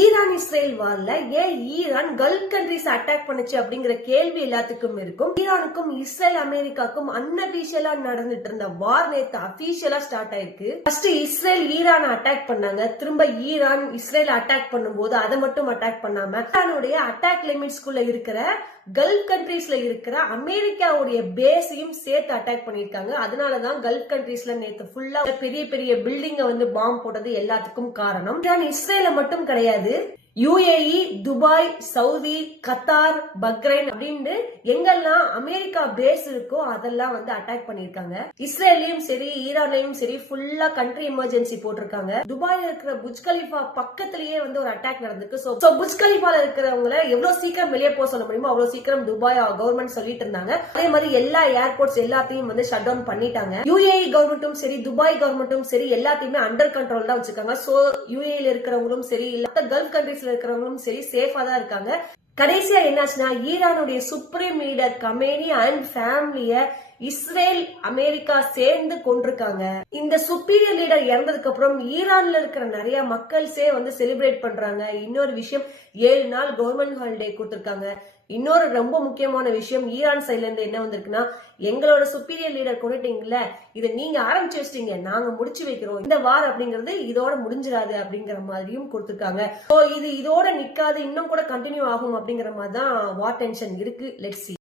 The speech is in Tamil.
ஈரான் இஸ்ரேல் வார்ல ஏன் ஈரான் கல்ஃப் கண்ட்ரிஸ் அட்டாக் பண்ணுச்சு அப்படிங்கிற கேள்வி எல்லாத்துக்கும் இருக்கும். ஈரானுக்கும் இஸ்ரேல் அமெரிக்காக்கும் அன்அபிஷியலா நடந்துட்டு இருந்த வார் நேத்து அபிஷியலா ஸ்டார்ட் ஆயிருக்கு. ஃபர்ஸ்ட் இஸ்ரேல் ஈரான் அட்டாக் பண்ணாங்க. திரும்ப ஈரான் இஸ்ரேல் அட்டாக் பண்ணும்போது அதை மட்டும் அட்டாக் பண்ணாம ஈரானுடைய அட்டாக் லிமிட்ஸ்குள்ள இருக்கிற கல்ஃப் கண்ட்ரீஸ்ல இருக்கிற அமெரிக்காவுடைய பேஸையும் சேர்த்து அட்டாக் பண்ணிருக்காங்க. அதனாலதான் கல்ஃப் கண்ட்ரீஸ்ல நேத்து ஃபுல்லா பெரிய பெரிய பில்டிங்க பாம்பு போட்டது எல்லாத்துக்கும் காரணம். ஈரான் இஸ்ரேல மட்டும் கிடையாது, UAE, Dubai, Saudi, Qatar, Bahrain அப்படின்னு எங்கெல்லாம் அமெரிக்கா பேஸ் இருக்கோ அதெல்லாம் அட்டாக் பண்ணிருக்காங்க. இஸ்ரேலையும் சரி ஈரான்லயும் சரி ஃபுல்லா கண்ட்ரி எமர்ஜென்சி போட்டிருக்காங்க. துபாயில இருக்கிற புஜ் கலிஃபா பக்கத்திலேயே ஒரு அட்டாக் நடந்திருக்கு. சோ புஜ் கலிஃபால இருக்கிறவங்களை எவ்வளவு சீக்கிரம் வெளியே போக சொல்ல முடியுமோ அவ்வளவு சீக்கிரம் துபாய் கவர்மெண்ட் சொல்லிட்டு இருந்தாங்க. அதே மாதிரி எல்லா ஏர்போர்ட்ஸ் எல்லாத்தையும் ஷட் டவுன் பண்ணிட்டாங்க. யுஏஇ கவர்மெண்ட்டும் சரி துபாய் கவர்மெண்ட்டும் சரி எல்லாத்தையுமே அண்டர் கண்ட்ரோல் தான் வச்சிருக்காங்க. சோ யுஏஇல இருக்கிறவங்களும் சரி கல்ஃப் கண்ட்ரீஸ் இருக்கிறவங்களும் சரி சேஃபா தான் இருக்காங்க. கடைசியா என்னாச்சுன்னா ஈரானுடைய சுப்ரீம் லீடர் கமேனி அண்ட் ஃபேமிலிய இஸ்ரேல் அமெரிக்கா சேர்ந்து கொண்டிருக்காங்க. இந்த சுப்பீரியர் லீடர் இறந்ததுக்கு அப்புறம் ஈரான்ல இருக்கிற நிறைய மக்கள்ஸே செலிப்ரேட் பண்றாங்க. இன்னொரு விஷயம் 7 நாள் கவர்மெண்ட் ஹாலிடே கொடுத்திருக்காங்க. இன்னொரு ரொம்ப முக்கியமான விஷயம் ஈரான் சைட்ல இருந்து என்ன வந்திருக்குன்னா, எங்களோட சுப்பீரியர் லீடர் கொண்டுட்டீங்கல்ல, இதை நீங்க ஆரம்பிச்சு வச்சிட்டீங்க, நாங்க முடிச்சு வைக்கிறோம், இந்த வார் அப்படிங்கிறது இதோட முடிஞ்சிடாது அப்படிங்கிற மாதிரியும் கொடுத்திருக்காங்க. இது இதோட நிக்காது, இன்னும் கூட கண்டினியூ ஆகும் அப்படிங்கிற மாதிரி தான் வார் டென்ஷன் இருக்கு. Let's see.